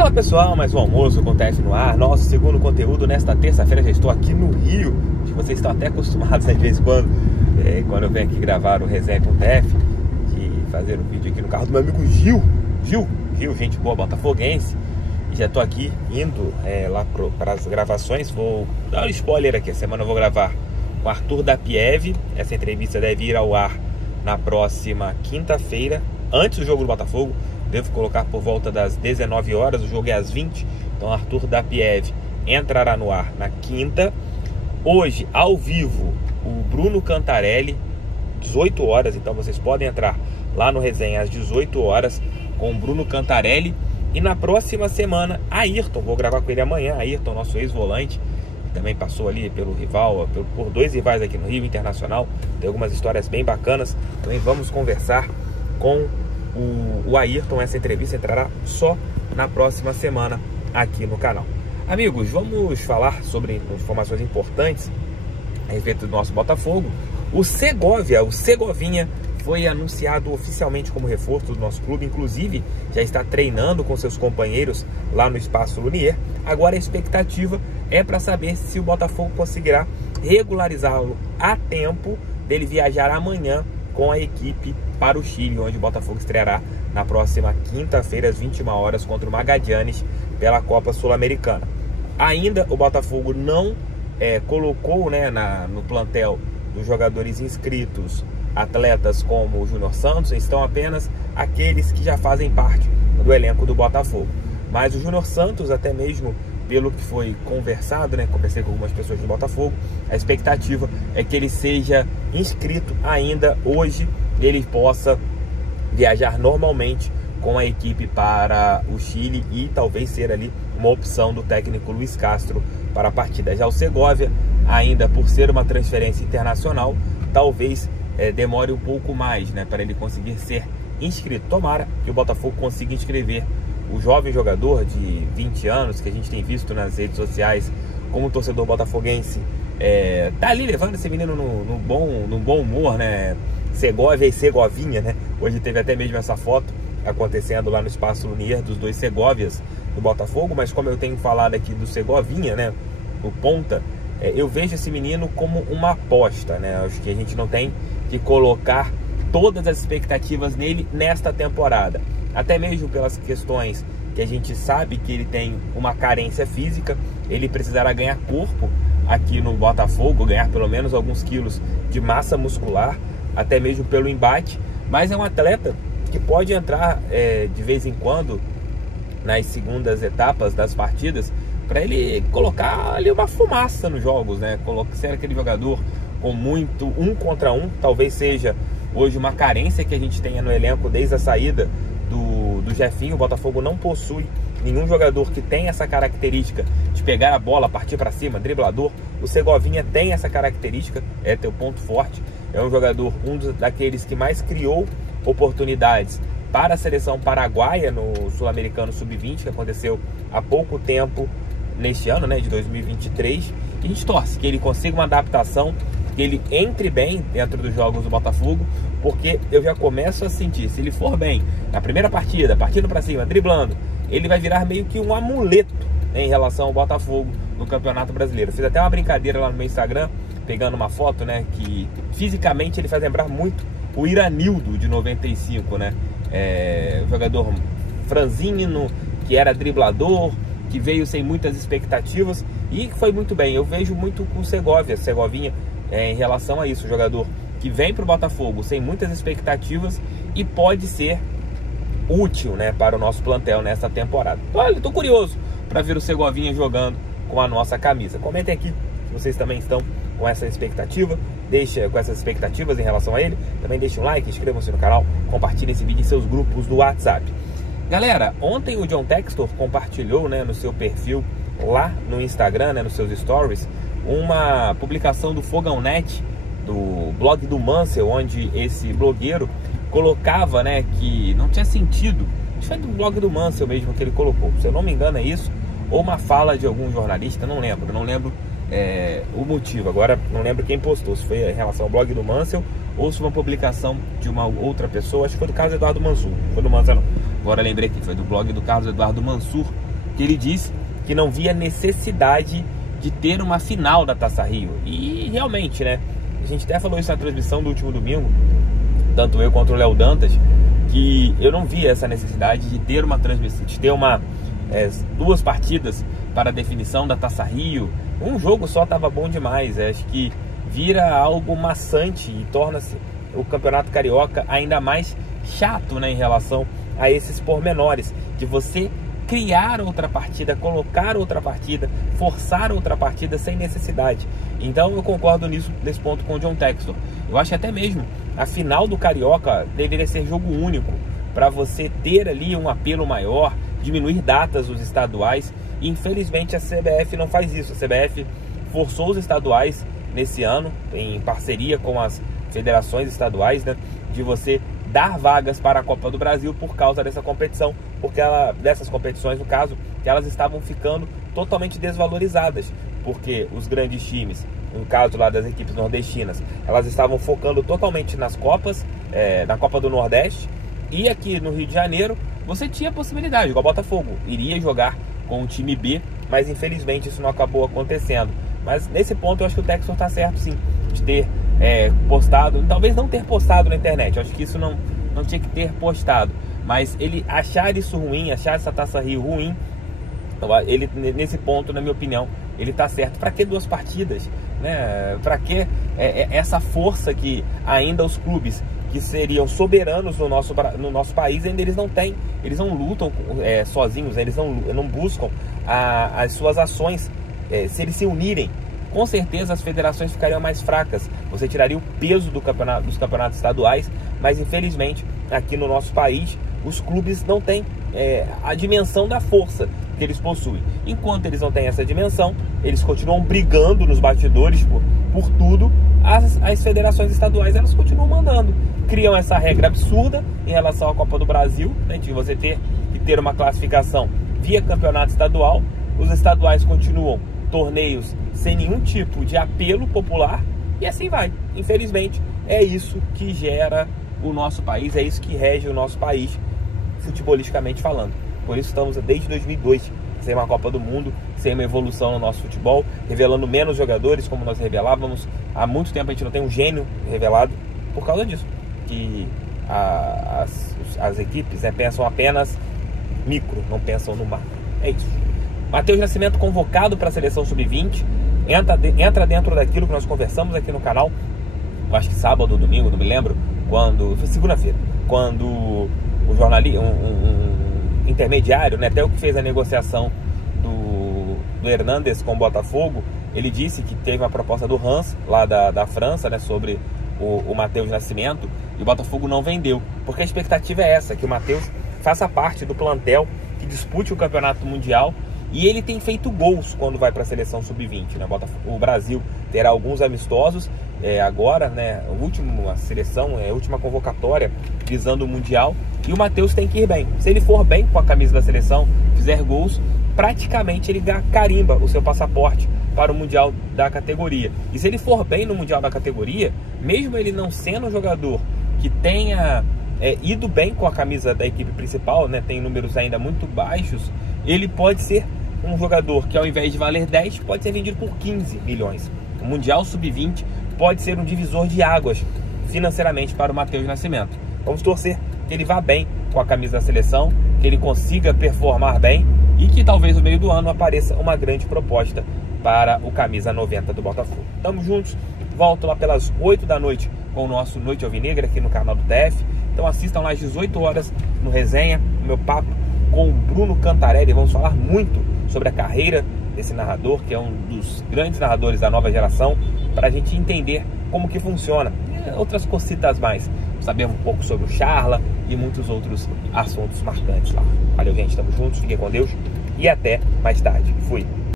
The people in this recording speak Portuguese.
Fala pessoal, mais um almoço com TF no ar, nosso segundo conteúdo nesta terça-feira. Já estou aqui no Rio, vocês estão até acostumados de vez em quando eu venho aqui gravar o Resenha com TF, de fazer um vídeo aqui no carro do meu amigo Gil, gente boa, botafoguense. E já estou aqui indo lá para as gravações. Vou dar um spoiler aqui, a semana eu vou gravar com Arthur da Pieve. Essa entrevista deve ir ao ar na próxima quinta-feira, antes do jogo do Botafogo. Devo colocar por volta das 19 horas, o jogo é às 20. Então Arthur da Pieve entrará no ar na quinta. Hoje, ao vivo, o Bruno Cantarelli, 18 horas. Então vocês podem entrar lá no Resenha às 18 horas com o Bruno Cantarelli. E na próxima semana, Ayrton, vou gravar com ele amanhã. Ayrton, nosso ex-volante, que também passou ali pelo rival, por dois rivais aqui no Rio, Internacional. Tem algumas histórias bem bacanas. Também vamos conversar com o Ayrton. Essa entrevista entrará só na próxima semana aqui no canal. Amigos, vamos falar sobre informações importantes a respeito do nosso Botafogo. O Segovinha foi anunciado oficialmente como reforço do nosso clube. Inclusive já está treinando com seus companheiros lá no Espaço Lunier. Agora a expectativa é para saber se o Botafogo conseguirá regularizá-lo a tempo dele viajar amanhã com a equipe para o Chile, onde o Botafogo estreará na próxima quinta-feira às 21 horas contra o Magallanes pela Copa Sul-Americana. Ainda o Botafogo não colocou no plantel dos jogadores inscritos atletas como o Júnior Santos. Estão apenas aqueles que já fazem parte do elenco do Botafogo. Mas o Júnior Santos, até mesmo pelo que foi conversado, conversei com algumas pessoas do Botafogo, a expectativa é que ele seja inscrito ainda hoje, ele possa viajar normalmente com a equipe para o Chile e talvez ser ali uma opção do técnico Luiz Castro para a partida. Já o Segovia, ainda por ser uma transferência internacional, talvez demore um pouco mais para ele conseguir ser inscrito. Tomara que o Botafogo consiga inscrever o jovem jogador de 20 anos que a gente tem visto nas redes sociais como torcedor botafoguense. Tá ali levando esse menino no bom humor, Segovia e Segovinha, Hoje teve até mesmo essa foto acontecendo lá no Espaço Lunier dos dois Segovias do Botafogo. Mas como eu tenho falado aqui do Segovinha, o ponta, eu vejo esse menino como uma aposta, Acho que a gente não tem que colocar todas as expectativas nele nesta temporada, até mesmo pelas questões que a gente sabe que ele tem uma carência física. Ele precisará ganhar corpo aqui no Botafogo, ganhar pelo menos alguns quilos de massa muscular, até mesmo pelo embate. Mas é um atleta que pode entrar de vez em quando nas segundas etapas das partidas para ele colocar ali uma fumaça nos jogos, ser aquele jogador com muito 1 contra 1. Talvez seja hoje uma carência que a gente tenha no elenco desde a saída do Jefinho. O Botafogo não possui nenhum jogador que tenha essa característica de pegar a bola, partir para cima, driblador. O Segovinha tem essa característica, é teu ponto forte. É um jogador, daqueles que mais criou oportunidades para a seleção paraguaia no Sul-Americano Sub-20, que aconteceu há pouco tempo neste ano, de 2023. E a gente torce que ele consiga uma adaptação, que ele entre bem dentro dos jogos do Botafogo, porque eu já começo a sentir, se ele for bem na primeira partida, partindo para cima, driblando, ele vai virar meio que um amuleto em relação ao Botafogo no Campeonato Brasileiro. Fiz até uma brincadeira lá no meu Instagram, pegando uma foto, que fisicamente ele faz lembrar muito o Iranildo de 95, jogador franzino, que era driblador, que veio sem muitas expectativas e que foi muito bem. Eu vejo muito com o Segovinha em relação a isso, jogador que vem para o Botafogo sem muitas expectativas e pode ser útil para o nosso plantel nesta temporada. Então, olha, estou curioso para ver o Segovinha jogando com a nossa camisa. Comentem aqui se vocês também estão com essa expectativa, com essas expectativas em relação a ele. Também deixem um like, inscrevam-se no canal, compartilhem esse vídeo em seus grupos do WhatsApp. Galera, ontem o John Textor compartilhou no seu perfil lá no Instagram, nos seus stories, uma publicação do Fogão Net, do blog do Mansell, onde esse blogueiro colocava que não tinha sentido. Acho que foi do blog do Mansell mesmo que ele colocou, se eu não me engano é isso, ou uma fala de algum jornalista, não lembro o motivo, agora não lembro quem postou, se foi em relação ao blog do Mansell ou se foi uma publicação de uma outra pessoa. Acho que foi do Carlos Eduardo Mansur, não foi do Mansell não, agora lembrei que foi do blog do Carlos Eduardo Mansur, que ele disse que não via necessidade de ter uma final da Taça Rio. E realmente, né? A gente até falou isso na transmissão do último domingo, tanto eu quanto o Léo Dantas, que eu não via essa necessidade de ter uma transmissão, de ter duas partidas para a definição da Taça Rio. Um jogo só estava bom demais. Acho que vira algo maçante e torna-se o Campeonato Carioca ainda mais chato, né, em relação a esses pormenores, de você criar outra partida, colocar outra partida, forçar outra partida sem necessidade. Então eu concordo nesse ponto com o John Textor. Eu acho até mesmo a final do Carioca deveria ser jogo único, para você ter ali um apelo maior, diminuir datas dos estaduais. E infelizmente a CBF não faz isso. A CBF forçou os estaduais nesse ano, em parceria com as federações estaduais, né, de você dar vagas para a Copa do Brasil por causa dessa competição, porque dessas competições, no caso, que elas estavam ficando totalmente desvalorizadas, porque os grandes times, no caso lá das equipes nordestinas, elas estavam focando totalmente nas Copas, na Copa do Nordeste, e aqui no Rio de Janeiro você tinha possibilidade, igual o Botafogo, iria jogar com o time B, mas infelizmente isso não acabou acontecendo. Mas nesse ponto eu acho que o Textor está certo sim, de ter postado, talvez não ter postado na internet, eu acho que isso não tinha que ter postado, mas ele achar isso ruim, achar essa Taça Rio ruim, ele, nesse ponto, na minha opinião, ele tá certo. Para que duas partidas, né? Para que essa força que ainda os clubes que seriam soberanos no nosso país, ainda eles não têm, eles não lutam sozinhos, eles não buscam as suas ações. Se eles se unirem, com certeza as federações ficariam mais fracas, você tiraria o peso dos campeonatos estaduais, mas infelizmente aqui no nosso país os clubes não têm a dimensão da força que eles possuem. Enquanto eles não têm essa dimensão, eles continuam brigando nos bastidores por tudo. As federações estaduais, elas continuam mandando, criam essa regra absurda em relação à Copa do Brasil, né, de você ter que ter uma classificação via campeonato estadual. Os estaduais continuam torneios sem nenhum tipo de apelo popular, e assim vai. Infelizmente é isso que gera o nosso país, é isso que rege o nosso país, futebolisticamente falando. Por isso estamos desde 2002 sem uma Copa do Mundo, sem uma evolução no nosso futebol, revelando menos jogadores como nós revelávamos. Há muito tempo a gente não tem um gênio revelado por causa disso, que as equipes pensam apenas micro, não pensam no macro. É isso. Matheus Nascimento convocado para a seleção sub-20, entra dentro daquilo que nós conversamos aqui no canal, eu acho que sábado ou domingo, não me lembro, foi segunda-feira, quando o jornalista, um intermediário, né, até o que fez a negociação do Hernandes com o Botafogo, ele disse que teve uma proposta do Hans, lá da França, né, sobre o Matheus Nascimento, e o Botafogo não vendeu, porque a expectativa é essa, que o Matheus faça parte do plantel que dispute o Campeonato Mundial. E ele tem feito gols quando vai para a seleção sub-20, né? O Brasil terá alguns amistosos agora, né? A última convocatória visando o Mundial. E o Matheus tem que ir bem. Se ele for bem com a camisa da seleção, fizer gols, praticamente ele carimba o seu passaporte para o Mundial da categoria. E se ele for bem no Mundial da categoria, mesmo ele não sendo um jogador que tenha ido bem com a camisa da equipe principal, né? Tem números ainda muito baixos, ele pode ser um jogador que, ao invés de valer 10, pode ser vendido por 15 milhões. O Mundial Sub-20 pode ser um divisor de águas financeiramente para o Matheus Nascimento. Vamos torcer que ele vá bem com a camisa da seleção, que ele consiga performar bem e que talvez no meio do ano apareça uma grande proposta para o camisa 90 do Botafogo. Tamo juntos, volto lá pelas 8 da noite com o nosso Noite Alvinegra aqui no canal do TF. Então assistam lá às 18 horas no Resenha, o meu papo com o Bruno Cantarelli. Vamos falar muito sobre a carreira desse narrador, que é um dos grandes narradores da nova geração, para a gente entender como que funciona. E outras cositas mais. Saber um pouco sobre o Charla e muitos outros assuntos marcantes lá. Valeu, gente. Tamo juntos. Fiquem com Deus. E até mais tarde. Fui.